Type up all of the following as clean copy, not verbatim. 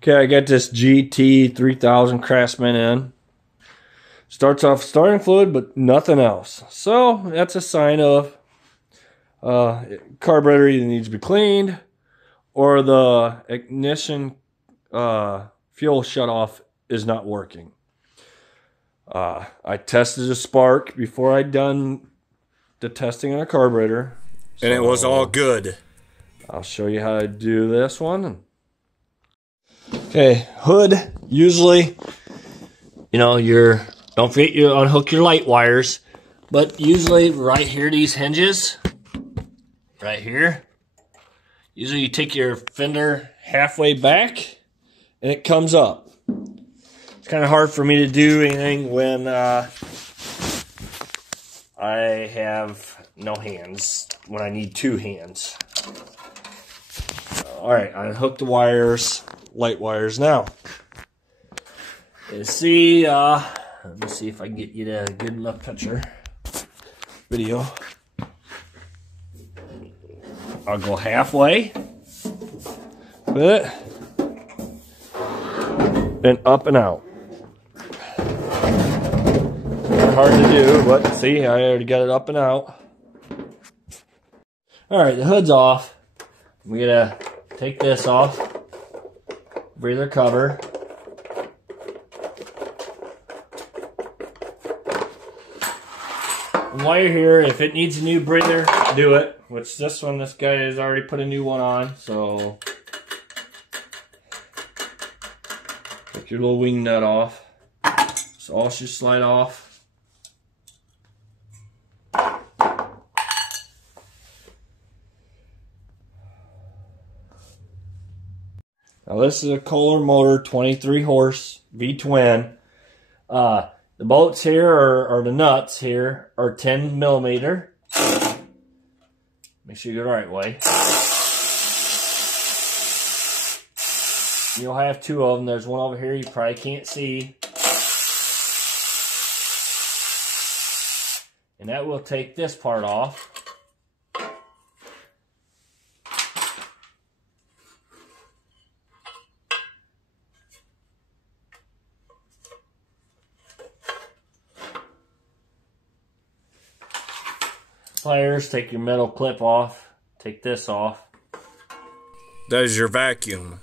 Okay, I got this gt3000 Craftsman in. Starts off starting fluid, but nothing else. So that's a sign of carburetor either needs to be cleaned or the ignition fuel shutoff is not working. I tested a spark before I'd done the testing on a carburetor, And it was all good. I'll show you how to do this one. Okay, hood. Usually, you know, don't forget you unhook your light wires, but usually right here, these hinges, right here. Usually you take your fender halfway back and it comes up. It's kind of hard for me to do anything when I have no hands, when I need two hands. All right, I unhook the wires, light wires now. You see, let me see if I can get you a good enough picture. Video. I'll go halfway with it and up and out. Not hard to do, but see, I already got it up and out. All right, the hood's off. We gotta take this off, breather cover. And while you're here, if it needs a new breather, do it. Which this guy has already put a new one on, so take your little wing nut off. So all should slide off. Now this is a Kohler motor, 23 horse, V-twin. The bolts here or the nuts here are 10 millimeter. Make sure you go the right way. You'll have two of them. There's one over here you probably can't see. And that will take this part off. Pliers, take your metal clip off, take this off. That is your vacuum.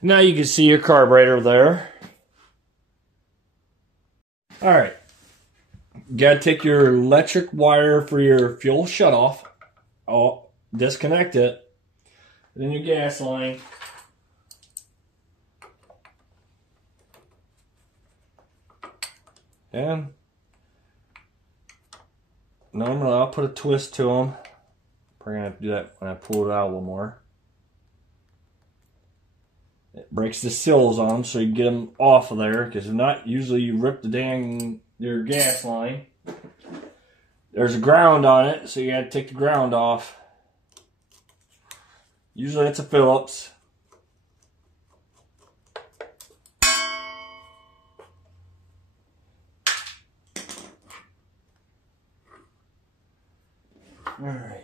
Now you can see your carburetor there. Alright, you gotta take your electric wire for your fuel shutoff, disconnect it, then your gas line. And normally I'll put a twist to them. Probably gonna have to do that when I pull it out a little more. It breaks the seals on so you get them off of there, because if not, usually you rip your gas line. There's a ground on it, so you gotta take the ground off. Usually it's a Phillips. All right.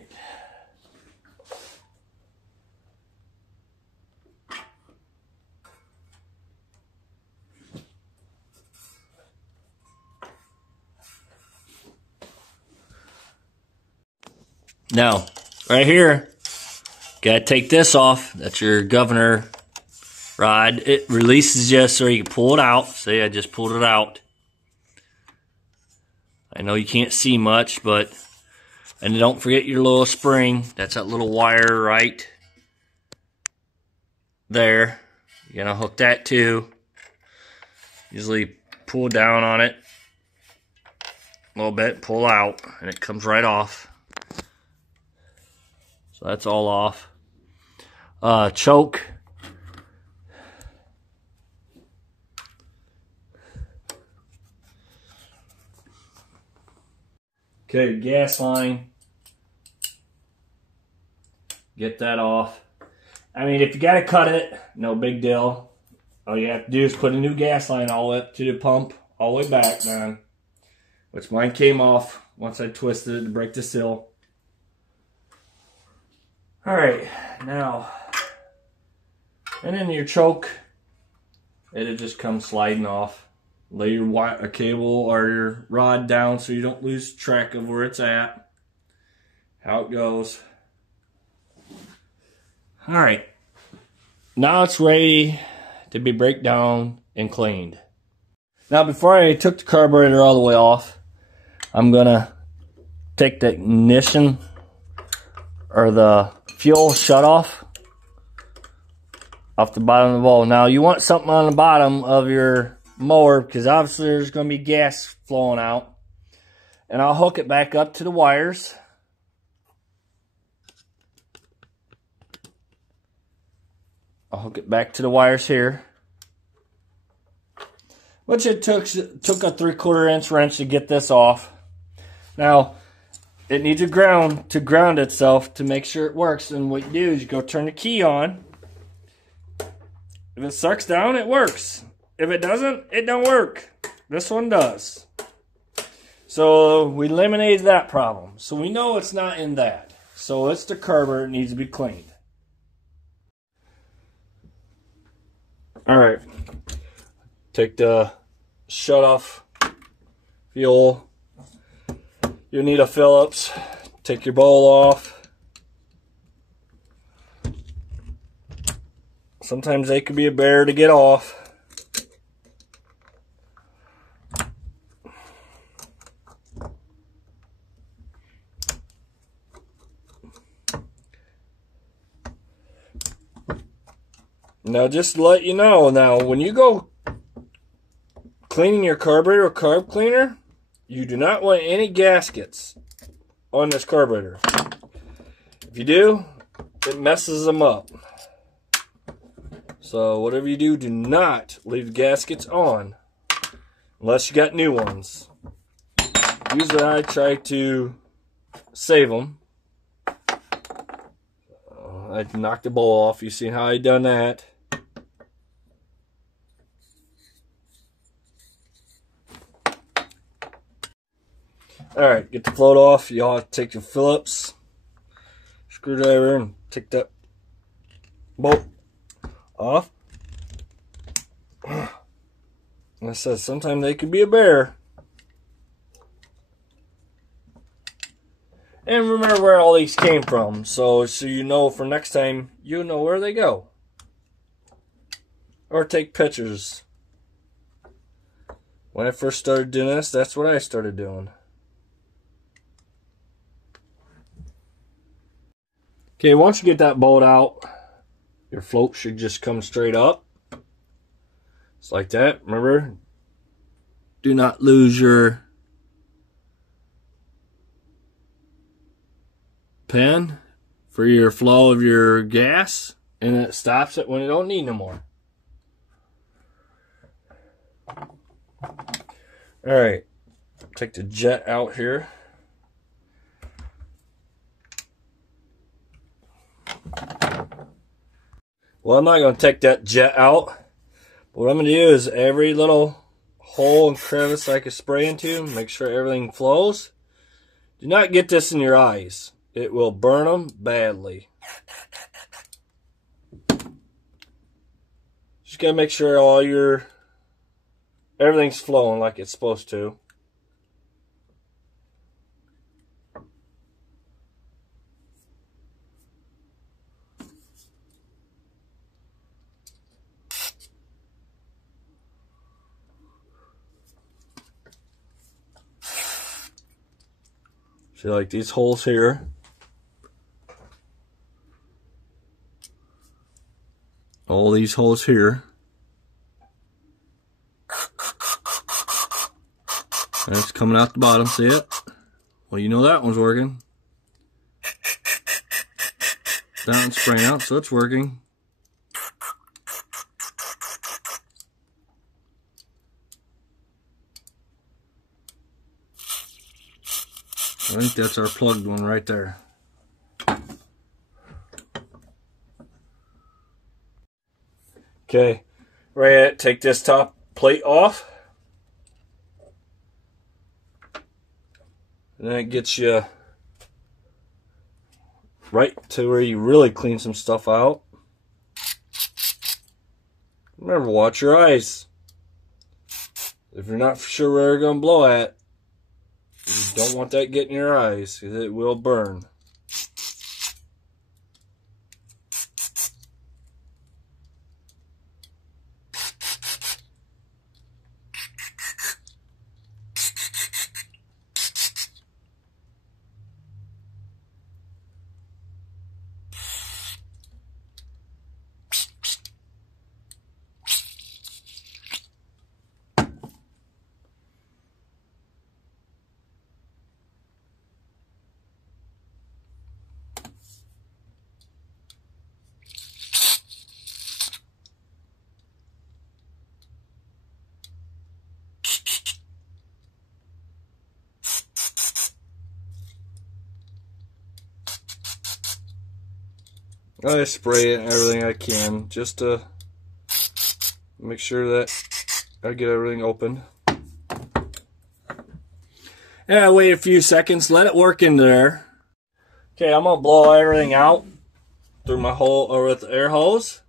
Now, right here, gotta take this off. That's your governor rod. It releases just so you can pull it out. See, I just pulled it out. I know you can't see much, but, and don't forget your little spring. That's that little wire right there. You're gonna hook that too. Usually pull down on it a little bit, pull out, and it comes right off. So that's all off. Choke. Okay, gas line. Get that off. I mean, if you gotta cut it, no big deal. All you have to do is put a new gas line all the way up to the pump, all the way back, man. Which mine came off once I twisted it to break the seal. Alright, now, and then your choke, it'll just come sliding off. Lay your cable or your rod down so you don't lose track of where it's at. How it goes. Alright, now it's ready to be break down and cleaned. Now before I took the carburetor all the way off, I'm gonna take the ignition or the fuel shutoff off the bottom of the bowl. Now you want something on the bottom of your mower because obviously there's going to be gas flowing out. And I'll hook it back up to the wires. I'll hook it back to the wires here. Which it took a 3/4 inch wrench to get this off. Now, it needs to ground itself to make sure it works. And what you do is you go turn the key on. If it sucks down, it works. If it doesn't, it don't work. This one does. So we eliminated that problem. So we know it's not in that. So it's the carburetor, it needs to be cleaned. Alright. Take the shut off fuel. You'll need a Phillips. Take your bowl off. Sometimes they could be a bear to get off. Now just to let you know, now when you go cleaning your carburetor or carb cleaner, you do not want any gaskets on this carburetor. If you do, it messes them up. So whatever you do, do not leave the gaskets on unless you got new ones. Usually I try to save them. I knocked the bowl off. You see how I done that. Alright, get the float off. Y'all have to take your Phillips screwdriver and take that bolt off. Like I said, sometimes they can be a bear. And remember where all these came from, so you know for next time, you know where they go. Or take pictures. When I first started doing this, that's what I started doing. Okay, once you get that bolt out, your float should just come straight up. Just like that. Remember, do not lose your pin for your flow of your gas, and it stops it when you don't need no more. Alright, take the jet out here. Well, I'm not going to take that jet out. What I'm going to do is every little hole and crevice I can spray into, make sure everything flows. Do not get this in your eyes. It will burn them badly. Just got to make sure everything's flowing like it's supposed to. See, like these holes here. All these holes here. And it's coming out the bottom, see it? Well, you know that one's working. That one's spraying out, so it's working. I think that's our plugged one right there. Okay, right, take this top plate off. And then it gets you right to where you really clean some stuff out. Remember, watch your eyes. If you're not sure where you're going to blow at, you don't want that getting in your eyes, because it will burn. I spray it and everything I can just to make sure that I get everything open. And I wait a few seconds, let it work in there. Okay, I'm gonna blow everything out through my hole or with the air hose.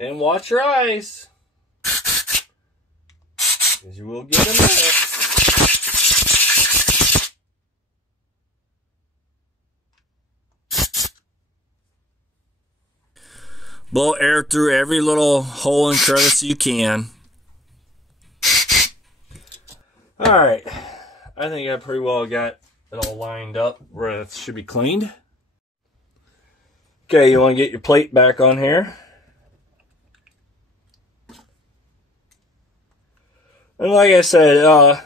And watch your eyes, because you will get a minute. Blow air through every little hole and crevice you can. Alright, I think I pretty well got it all lined up where it should be cleaned. Okay, you want to get your plate back on here. And like I said,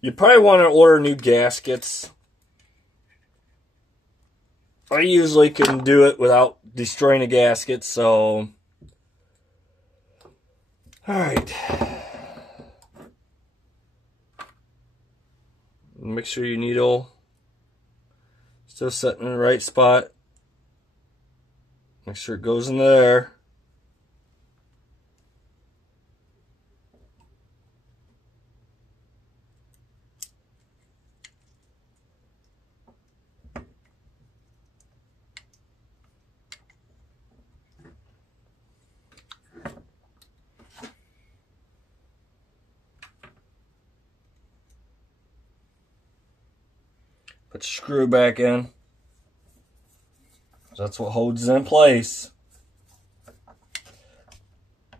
you probably want to order new gaskets. I usually can do it without destroying the gasket, so... Alright. Make sure your needle still set in the right spot. Make sure it goes in there. Put your screw back in. That's what holds it in place.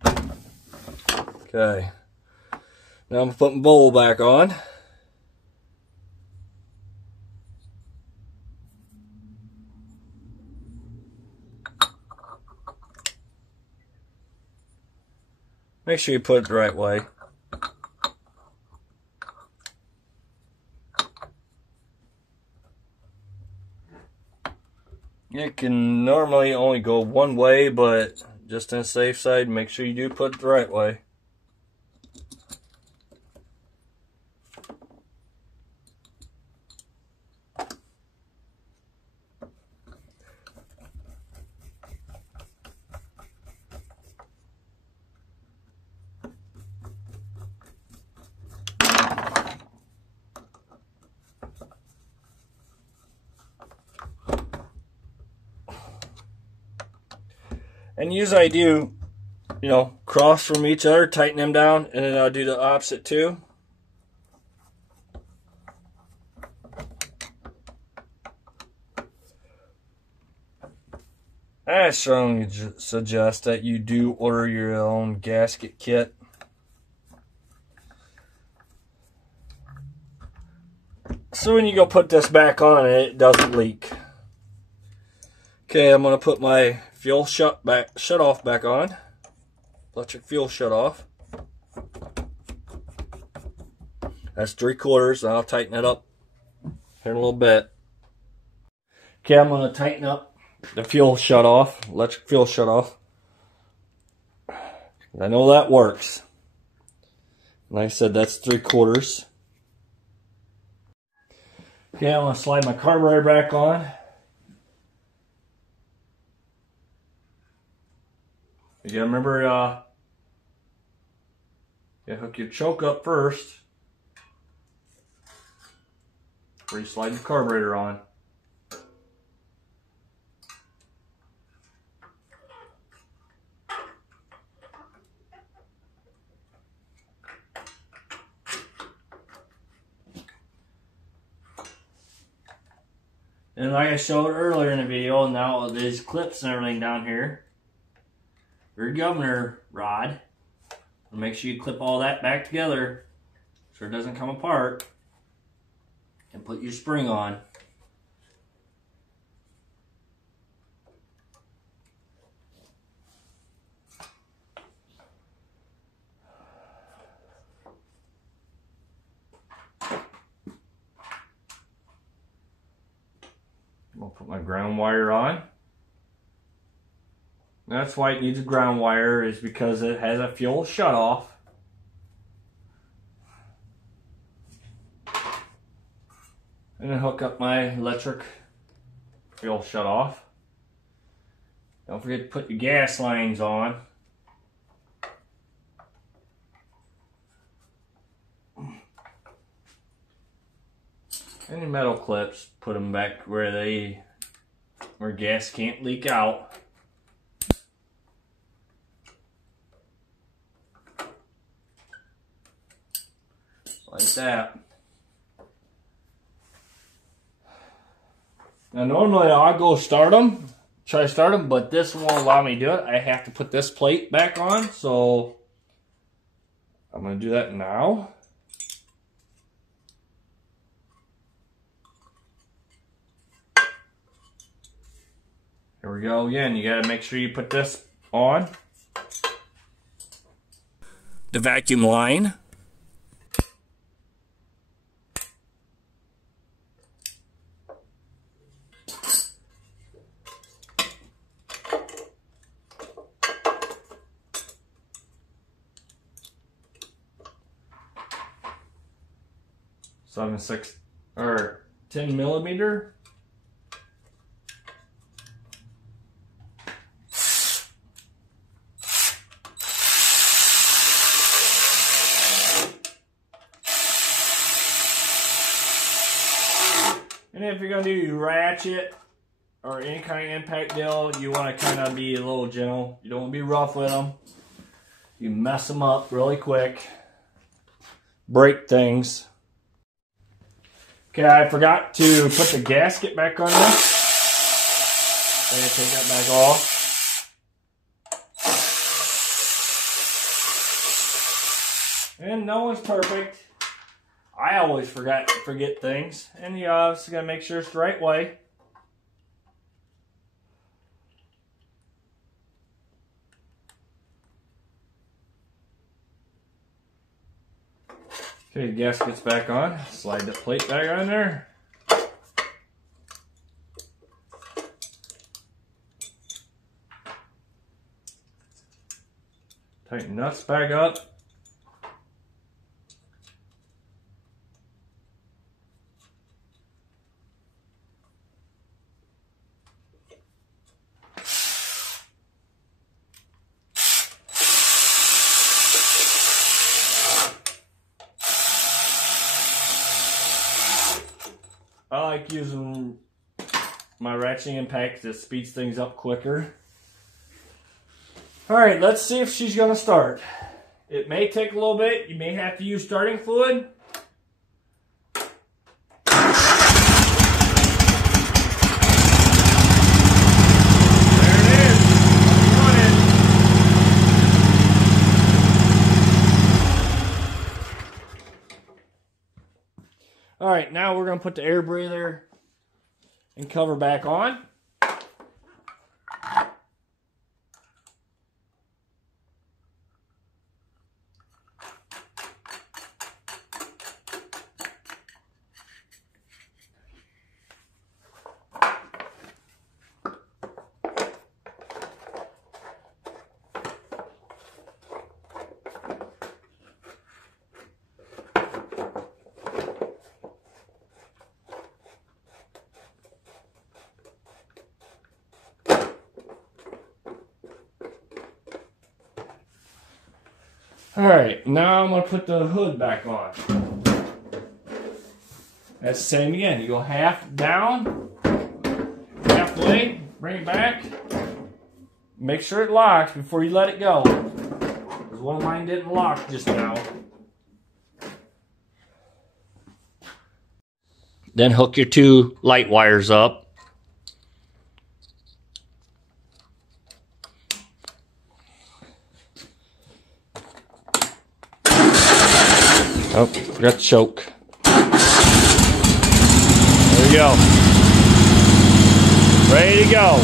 Okay. Now I'm putting the bowl back on. Make sure you put it the right way. It can normally only go one way, but just on the safe side, make sure you do put it the right way. And usually I do, you know, cross from each other, tighten them down, and then I'll do the opposite too. I strongly suggest that you do order your own gasket kit. So when you go put this back on, it doesn't leak. Okay, I'm going to put my fuel shut off back on. Electric fuel shut off. That's 3/4. I'll tighten it up here in a little bit. Okay, I'm going to tighten up the fuel shut off, electric fuel shut off. I know that works. Like I said, that's 3/4. Okay, I'm going to slide my carburetor back on. You gotta remember, you hook your choke up first before you slide the carburetor on. And like I showed earlier in the video, now there's clips and everything down here. Your governor rod. Make sure you clip all that back together so it doesn't come apart. And put your spring on. I'll put my ground wire on. That's why it needs a ground wire, is because it has a fuel shutoff. And then hook up my electric fuel shutoff. Don't forget to put your gas lines on. Any metal clips, put them back where gas can't leak out. Like that. Now normally I'll go try to start them, but this won't allow me to do it. I have to put this plate back on, so I'm going to do that now. Here we go again. You got to make sure you put this on. The vacuum line. Seven, 6 or 10 millimeter. And if you're going to do your ratchet or any kind of impact deal, you want to kind of be a little gentle. You don't want to be rough with them. You mess them up really quick. Break things. Okay, I forgot to put the gasket back on there. I'm going to take that back off. And no one's perfect. I always forget things. And you obviously got to make sure it's the right way. Okay, the gasket's back on. Slide the plate back on there. Tighten nuts back up. I like using my ratcheting impact that speeds things up quicker. Alright, let's see if she's going to start. It may take a little bit. You may have to use starting fluid. There it is. Running. Alright, now we're going to put the air breather and cover back on. Alright, now I'm going to put the hood back on. That's the same again. You go half down, halfway, bring it back. Make sure it locks before you let it go. Because one of mine didn't lock just now. Then hook your 2 light wires up. Oh, forgot the choke. There we go. Ready to go.